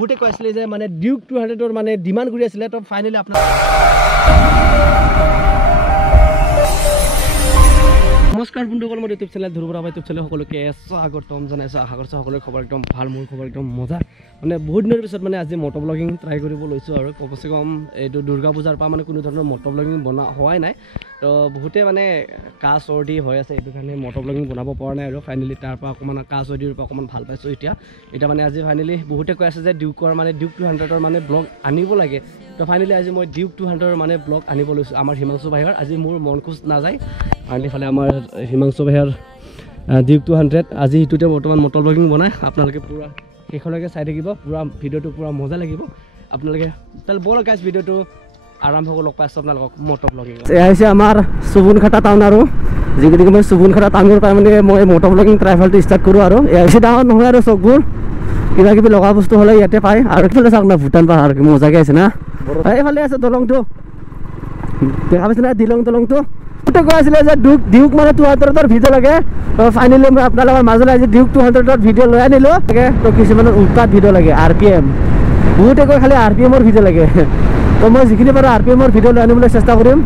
বহুতে কৈ আছিলে যে মানে ডিউক 200ৰ মানে ডিমান্ড কৰি আছিলে তো ফাইনালি আপোনাৰ নমস্কাৰ বন্ধুসকল মোৰ ইউটিউব চেনেল ধ্ৰুৱৰা ইউটিউব চেনেল সকলোকে স্বাগতম জনাইছো আশা কৰিছো সকলোৰে খবৰ একদম ভাল মোৰ খবৰ একদম মজা মানে বহুত দিনৰ পিছত মানে আজি মটো ব্লগিং ট্ৰাই কৰিব লৈছো আৰু কমসে কম এইটো দুৰ্গা পূজাৰ পৰা মানে কোনো ধৰণৰ মটো ব্লগিং বনা হোৱাই নাই তো বহুতে মানে কাজ চৰ্দি হৈ আছে এইটো কাৰণে মটো ব্লগিং বনাব পৰা নাই আৰু ফাইনালি তাৰ পৰা অকমান কাজ চৰ্দিৰ পৰা অকমান ভাল পাইছো এটা মানে আজি ফাইনালি বহুতে কৈ আছে যে ডিউকৰ মানে ডিউক 200ৰ মানে ব্লগ আনিব লাগে তো ফাইনালি আজি মই ডিউক 200ৰ মানে ব্লগ আনিব লৈছো আমাৰ হিমাংশু ভাইৰ আজি মোৰ মন খুচ নাযায় ফাইনালি ফালে আমাৰ হিমাংশু ভাইৰ ডিউক 200 আজি ইটোতে বৰ্তমান মটো ব্লগিং বনাই আপোনালোকে পুৰা শেষলৈকে চাই থাকিব পুৰা ভিডিঅ'টো পুৰা মজা লাগিব আপোনালোকে তাহলে বল গাইস ভিডিঅ'টো আৰম্ভ কৰি লগ পাইছো আপোনালোকক মটো ব্লগিং এয়া হৈছে আমাৰ সুবুনখাটা টাউন আৰু যিগিকে মই সুবুনখাটা টাউনৰ পৰা মানে মই মটো ব্লগিং ট্ৰাভেলটো ষ্টাৰ্ট কৰো আৰু এয়া হৈছে ডাঙৰ নহয় আৰু চকবোৰ কিবা কিবি লগা বস্তু হলে ইয়াতে পায় আৰু এইফালে চাওক না ভূটান পাহাৰ কি মজাকে আছে না এইফালে আছে দলংটো দেখা পাইছে না দলংটো তো কৈ আছিলে যে ডিউক মানে 200ৰ ভিডিঅ' লাগে তো ফাইনালি মই আপোনালোকৰ মাজলৈ আজি ডিউক 200ৰ ভিডিঅ' লৈ আনিলো তো কিছুমানৰ উল্টা ভিডিঅ' লাগে RPM বহুতে কৈ খালি RPMৰ ভিডিঅ' লাগে তো মই যিখিনি পাৰো RPMৰ ভিডিঅ' লৈ আনিবলৈ চেষ্টা কৰিম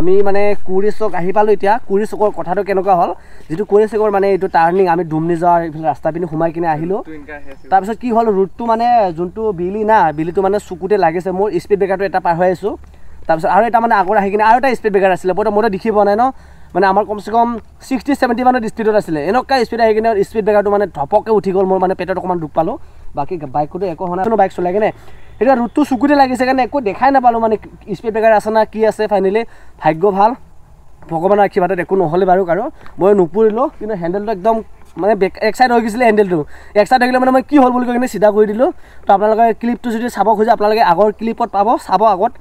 আমি মানে কুৰি চক আহি পালো এতিয়া কুৰি চকৰ কথাটো কেনেকুৱা হল যেটো কুৰি চকৰ মানে এইটো টাৰ্নিং আমি ডুমনি যাৰ ৰাস্তা পিনে সোমাই কিনে আহিলো তাৰ পিছত কি হল ৰুটটো মানে যোনটো বিলি না বিলিটো মানে চুকুতে লাগিছে মোৰ স্পিড ব্ৰেকাৰটো এটা পাৰ হৈ আছো তাৰ পিছত আৰু এটা মানে আগৰ আহি কিনে আৰু এটা স্পিড ব্ৰেকাৰ আছিল মই দেখি পোৱা নাই ন মানে আমাৰ কমসে কম 60-70 মানৰ স্পিডত আছিলে এনেকা স্পিড আহি কিনে স্পিড ব্ৰেকাৰটো মানে ধপককে উঠি গল মোৰ মানে পেটত অকমান দুখ পালো বাকি বাইকটো একো হনা কোনো বাইক চলাই কিনে এটা ৰুটটো চুকুতে লাগিছে কাৰণে একো দেখাই নাপালো মানে স্পিড ব্ৰেকাৰ আছে না কি আছে ফাইনালি ভাগ্য ভাল ভগৱানৰ আশীৰ্বাদত একো নহলে বাৰু কাৰো মই নুপুৰিলো কিন্তু হেন্ডেলটো একদম মানে এক সাইড হৈ গৈছিল হেন্ডেলটো এক সাইড হৈ গলে মানে মই কি হল বুলি কৈ কিনে সিধা কৰি দিলো তো আপোনালোকে ক্লিপটো যদি চাব খোজে আপোনালোকে আগৰ ক্লিপত পাব চাব আগত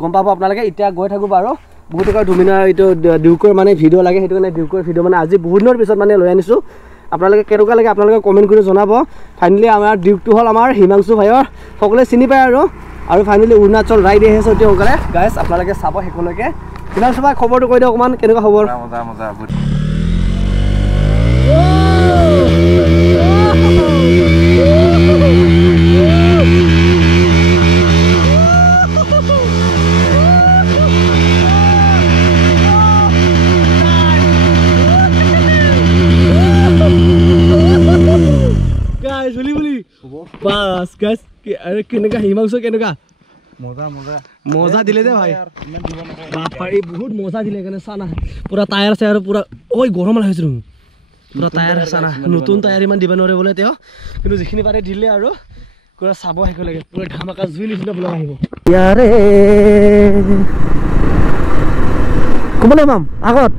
গম পাব আপোনালোকে এতিয়া গৈ থাকো বাৰু বহুত কৈ ডমিনাৰ এইটো ডিউকৰ মানে ভিডিঅ' লাগে সেইটো কাৰণে ডিউকৰ ভিডিঅ' মানে আজি বহুত দিনৰ পিছত মানে লৈ আনিছো আপোনালোকে কেনেকুৱা লাগে আপোনালোকে কমেন্ট কৰি জনাব ফাইনালি আমাৰ ডিউকটো হল আমাৰ হিমাংশু ভাইৰ সকলোৱে চিনি পায় আৰু ফাইনালি অৰুণাচল ৰাইড আহি আছে এতিয়া সকলে গাইস আপোনালোকে চাব হেকলৈকে হিমাংশু ভাই খবৰটো কৈ দিয়ক অকমান কেনেকুৱা খবৰ মজা বাস গাইস আৰে কেনেকা হিমাংশু কেনেকা মজা দিলে দে ভাই বাপাৰি বহুত মজা দিলে কেনে সানা পুৰা টায়াৰ চায়াৰ পুৰা ওই গৰম লাগিছে পুৰা টায়াৰ সানা নতুন টায়াৰ ইমান দিবা নৰে বলে তেও কিন্তু যিখিনি পাৰে দিলে আৰু পুৰা চাব হেক লাগে পুৰা ধামাকা জুই নিচিনা বলা আহিব ইয়াৰে কমলে মাম আগত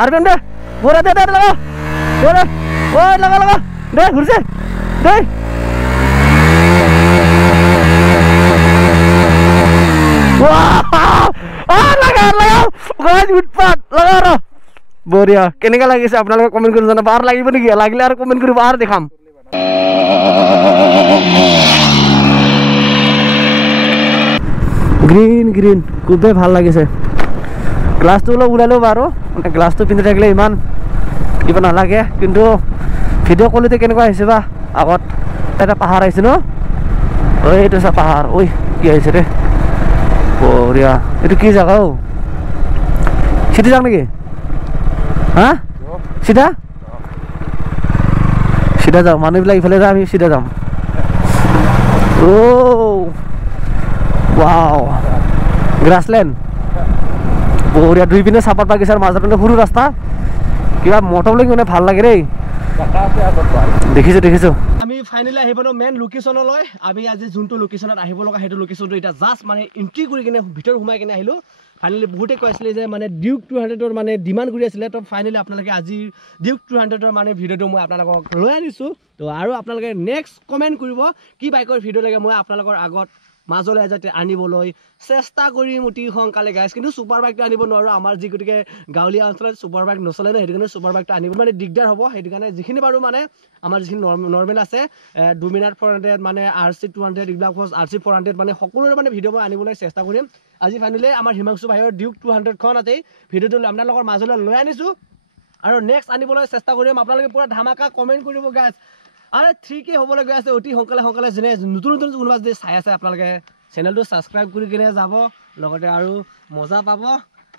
আৰ বেন দে বৰা দে লাগা বৰা ওই লাগা দে ঘুৰছে দে বঢ়িয়া কেনেকা লাগিছে আপোনালোকে কমেন্ট কৰি জনাব আৰু লাগিব নেকি লাগিলে আৰু কমেন্ট কৰিব আৰু দেখাম গ্ৰীন খুবেই ভাল লাগিছে গ্লাছটো অলপ ওলালো বাৰু মানে গ্লাছটো পিন্ধি থাকিলে ইমান কিবা নালাগে কিন্তু ভিডিঅ' কলিতে কেনেকুৱা আহিছে বা আগত এটা পাহাৰ আহিছে ন এইটো চা পাহাৰ ঐ কি আহিছে ৰে বঢ়িয়া এইটো কি জাগা ও সিধা যাম নেকি হা সিধা যাওঁ মানুহবিলাক ইফালে যাম আমি সিধা যাম ৱাও গ্ৰাছলেণ্ড বঢ়িয়া দুই পিনে চাপাত বাগিচাৰ মাজত সৰু ৰাস্তা কিবা মটৰ লৈ মানে ভাল লাগে দেই দেখিছো আমি ফাইনেলি আহিব মেইন লোকেশ্যনলৈ আমি আজি যোনটো লোকেশ্যনত আহিব লগা সেইটো লোকেশ্যনটো এতিয়া জাষ্ট মানে এণ্ট্ৰি কৰি কিনে ভিতৰত সোমাই কিনে আহিলোঁ ফাইনেলি বহুতে কৈছিলে যে মানে ডিউক 200ৰ মানে ডিমাণ্ড কৰি আছিলে তো ফাইনেলি আপোনালোকে আজি ডিউক 200ৰ মানে ভিডিঅ'টো মই আপোনালোকক লৈ আনিছোঁ তো আৰু আপোনালোকে নেক্সট কমেণ্ট কৰিব কি বাইকৰ ভিডিঅ' লাগে মই আপোনালোকৰ আগত মাজলৈ যাতে আনিবলৈ চেষ্টা কৰিম অতি সোনকালে গাইজ কিন্তু ছুপাৰ বাইকটো আনিব নোৱাৰোঁ আমাৰ যি গতিকে গাঁৱলীয়া অঞ্চলত ছুপাৰ বাইক নচলে ন সেইটো কাৰণে ছুপাৰ বাইকটো আনিব মানে দিগদাৰ হ'ব সেইটো কাৰণে যিখিনি বাৰু মানে আমাৰ যিখিনি নৰ্মেল আছে ডমিনাৰ 400 মানে RC 200 এইবিলাক RC 400 মানে সকলোৰে মানে ভিডিঅ' মই আনিবলৈ চেষ্টা কৰিম আজি ফাইনেলি আমাৰ হিমাংশু ভাইৰ ডিউক 200খন আছেই ভিডিঅ'টো আপোনালোকৰ মাজলৈ লৈ আনিছোঁ আৰু নেক্সট আনিবলৈ চেষ্টা কৰিম আপোনালোকে পুৰা ধামাকা কমেণ্ট কৰিব গাইজ আৰু 3K হ'বলৈ গৈ আছে অতি সোনকালে যেনে নতুন কোনোবা যদি চাই আছে আপোনালোকে চেনেলটো ছাবস্ক্ৰাইব কৰি কিনে যাব লগতে আৰু মজা পাব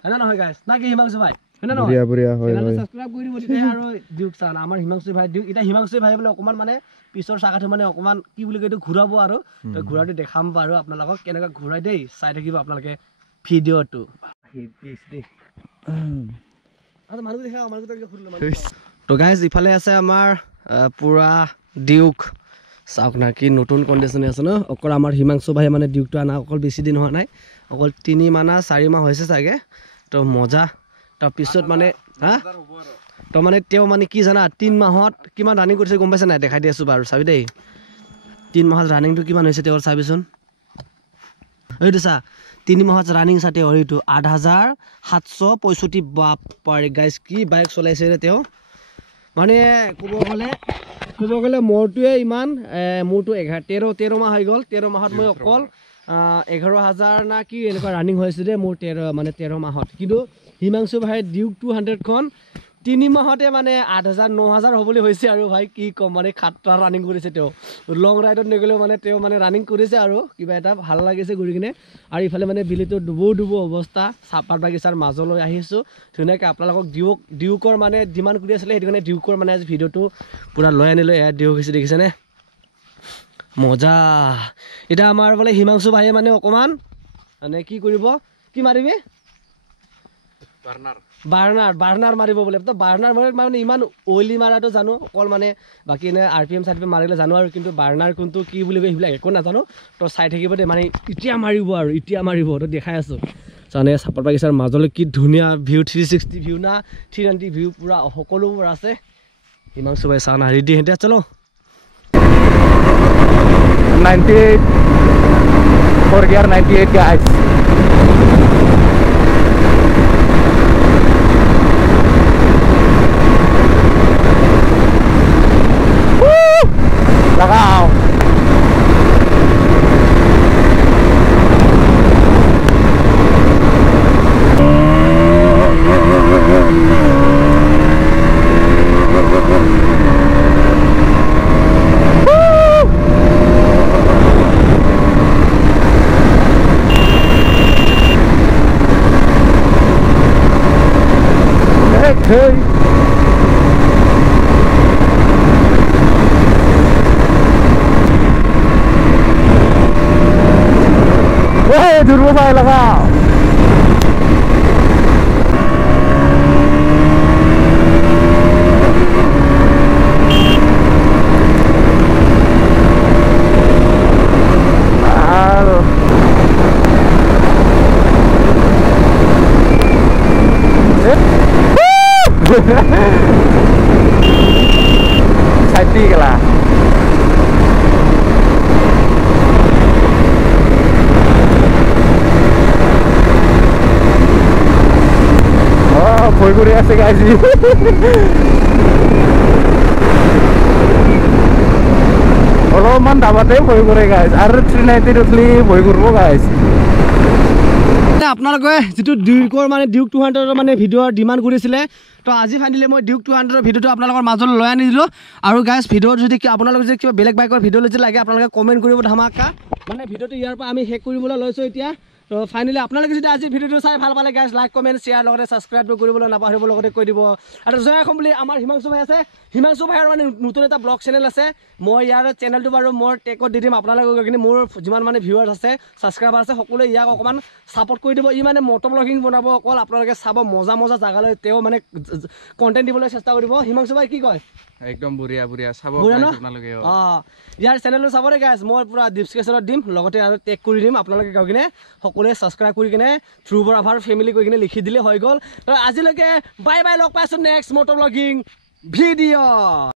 হয়নে নহয় গাইজ না কি হিমাংশু ভাই হয়নে নহয় চেনেলটো ছাবস্ক্ৰাইব কৰি দিব তেতিয়া আৰু ডিউক চান আমাৰ হিমাংশু ভাই ডিউক এতিয়া হিমাংশু ভাই বোলে অকণমান মানে পিছৰ চাকাটো মানে অকণমান কি বুলি কয় এইটো ঘূৰাব আৰু তো ঘূৰাটো দেখাম বাৰু আপোনালোকক কেনেকৈ ঘূৰাই দেই চাই থাকিব আপোনালোকে ভিডিঅ'টো তো গাইজ ইফালে আছে আমাৰ পুৰা ডিউক চাওক না কি নতুন কণ্ডিশ্যনে আছে ন অকল আমাৰ হিমাংশু ভাই মানে ডিউকটো আনা অকল বেছি দিন হোৱা নাই অকল 3 মাহ না 4 মাহ হৈছে চাগে তো মজা তাৰপিছত মানে তো মানে তেওঁ মানে কি জানা 3 মাহত কিমান ৰানিং কৰিছে গম পাইছে নাই দেখাই দি আছোঁ বাৰু চাবি দেই 3 মাহত ৰানিংটো কিমান হৈছে তেওঁৰ চাবিচোন এইটো চা 3 মাহত ৰানিং চা তেওঁৰ এইটো 8765 বাপ পাৰে গাইজ কি বাইক চলাইছে ৰে তেওঁ মানে ক'ব গ'লে মোৰটোৱে ইমান মোৰটো 13 মাহ হৈ গ'ল 13 মাহত মই অকল 11,000 না কি এনেকুৱা ৰানিং হৈছে দেই মোৰ 13 মাহত কিন্তু হিমাংশু ভাই ডিউক 200খন 3 মাহতে মানে 8,000 9,000 হ'বলৈ হৈছে আৰু ভাই কি ক'ম মানে খাট্টা ৰানিং কৰিছে তেওঁ লং ৰাইডত নগ'লেও মানে তেওঁ মানে ৰানিং কৰিছে আৰু কিবা এটা ভাল লাগিছে ঘূৰি কিনে আৰু ইফালে মানে বিলিটো ডুবো অৱস্থা চাহপাত বাগিচাৰ মাজলৈ আহিছোঁ ধুনীয়াকৈ আপোনালোকক ডিউকৰ মানে ডিমাণ্ড কৰি আছিলে সেইটো কাৰণে ডিউকৰ মানে আজি ভিডিঅ'টো পূৰা লৈ আনিলোঁ এয়া ডিউক হৈছে দেখিছেনে মজা এতিয়া আমাৰ বোলে হিমাংশু ভাইয়ে মানে অকণমান মানে কি কৰিব কি মাৰিবি বাৰ্নাৰ মাৰিব বোলে তো বাৰ্নাৰ মানে ইমান অইলি মাৰাটো জানো অকল মানে বাকী এনে RPM মাৰিলে জানো আৰু কিন্তু বাৰ্নাৰ কোনটো কি বুলি কয় সেইবিলাক একো নাজানো তো চাই থাকিব দেই মানে এতিয়া মাৰিব তো দেখাই আছোঁ মানে চাহপাত বাগিচাৰ মাজলৈ কি ধুনীয়া ভিউ 360 ভিউ না 390 ভিউ পূৰা সকলোবোৰ আছে হিমাংশু ভাই চাওঁ না ৰেডি এতিয়া চলো 98 4 gear 98 guys लगाओ hey turbo भाई लगाओ Safety ke lah ভয় করে আছে গাইজি অলপমান দাবাতে ভয় করে গাইজ আৰু 390 উঠলি ভয় কৰিব গাইজ আপোনালোকে যিটো ডিউকৰ মানে ডিউক 200ৰ মানে ভিডিঅ'ৰ ডিমাণ্ড কৰিছিলে তো আজি ফাইনেলি মই ডিউক 200ৰ ভিডিঅ'টো আপোনালোকৰ মাজলৈ লৈ আনিছিলোঁ আৰু গাইজ ভিডিঅ'ত যদি আপোনালোকে যদি কিবা বেলেগ বাইকৰ ভিডিঅ' যদি লাগে আপোনালোকে কমেণ্ট কৰিব ধামাকা মানে ভিডিঅ'টো ইয়াৰ পৰা আমি শেষ কৰিবলৈ লৈছোঁ এতিয়া তো ফাইনেলি আপোনালোকে যদি আজি ভিডিঅ'টো চাই ভাল পালে গাইজ লাইক কমেণ্ট শ্বেয়াৰ লগতে ছাবস্ক্ৰাইব কৰিবলৈ নাপাহৰিব লগতে কৈ দিব আৰু জয় অসম বুলি আমাৰ হিমাংশু ভাই আছে হিমাংশু ভাইৰ মানে নতুন এটা ব্লগ চেনেল আছে মই ইয়াৰ চেনেলটো বাৰু মোৰ টেকত দি দিম আপোনালোকে গৈ কিনে মোৰ যিমান মানে ভিউৱাৰ্ছ আছে ছাবস্ক্ৰাইবাৰ আছে সকলোৱে ইয়াক অকণমান ছাপোৰ্ট কৰি দিব ই মানে মটৰ ব্লগিং বনাব অকল আপোনালোকে চাব মজা মজা জাগালৈ তেওঁ মানে কণ্টেণ্ট দিবলৈ চেষ্টা কৰিব হিমাংশু ভাই কি কয় একদম বঢ়িয়া বঢ়িয়া চাব আপোনালোকে ইয়াৰ চেনেলটো চাব দেই গাইজ মই পুৰা ডিছক্ৰিপশ্যনত দিম লগতে আৰু টেগ কৰি দিম আপোনালোকে গৈ কিনে সকলোৱে ছাবস্ক্ৰাইব কৰি কিনে থ্ৰু বৰাভাৰ ফেমিলি কৰি কিনে লিখি দিলে হৈ গ'ল তো আজিলৈকে বাই বাই লগ পাইছোঁ নেক্সট মটৰ ব্লগিং ভিডিঅ'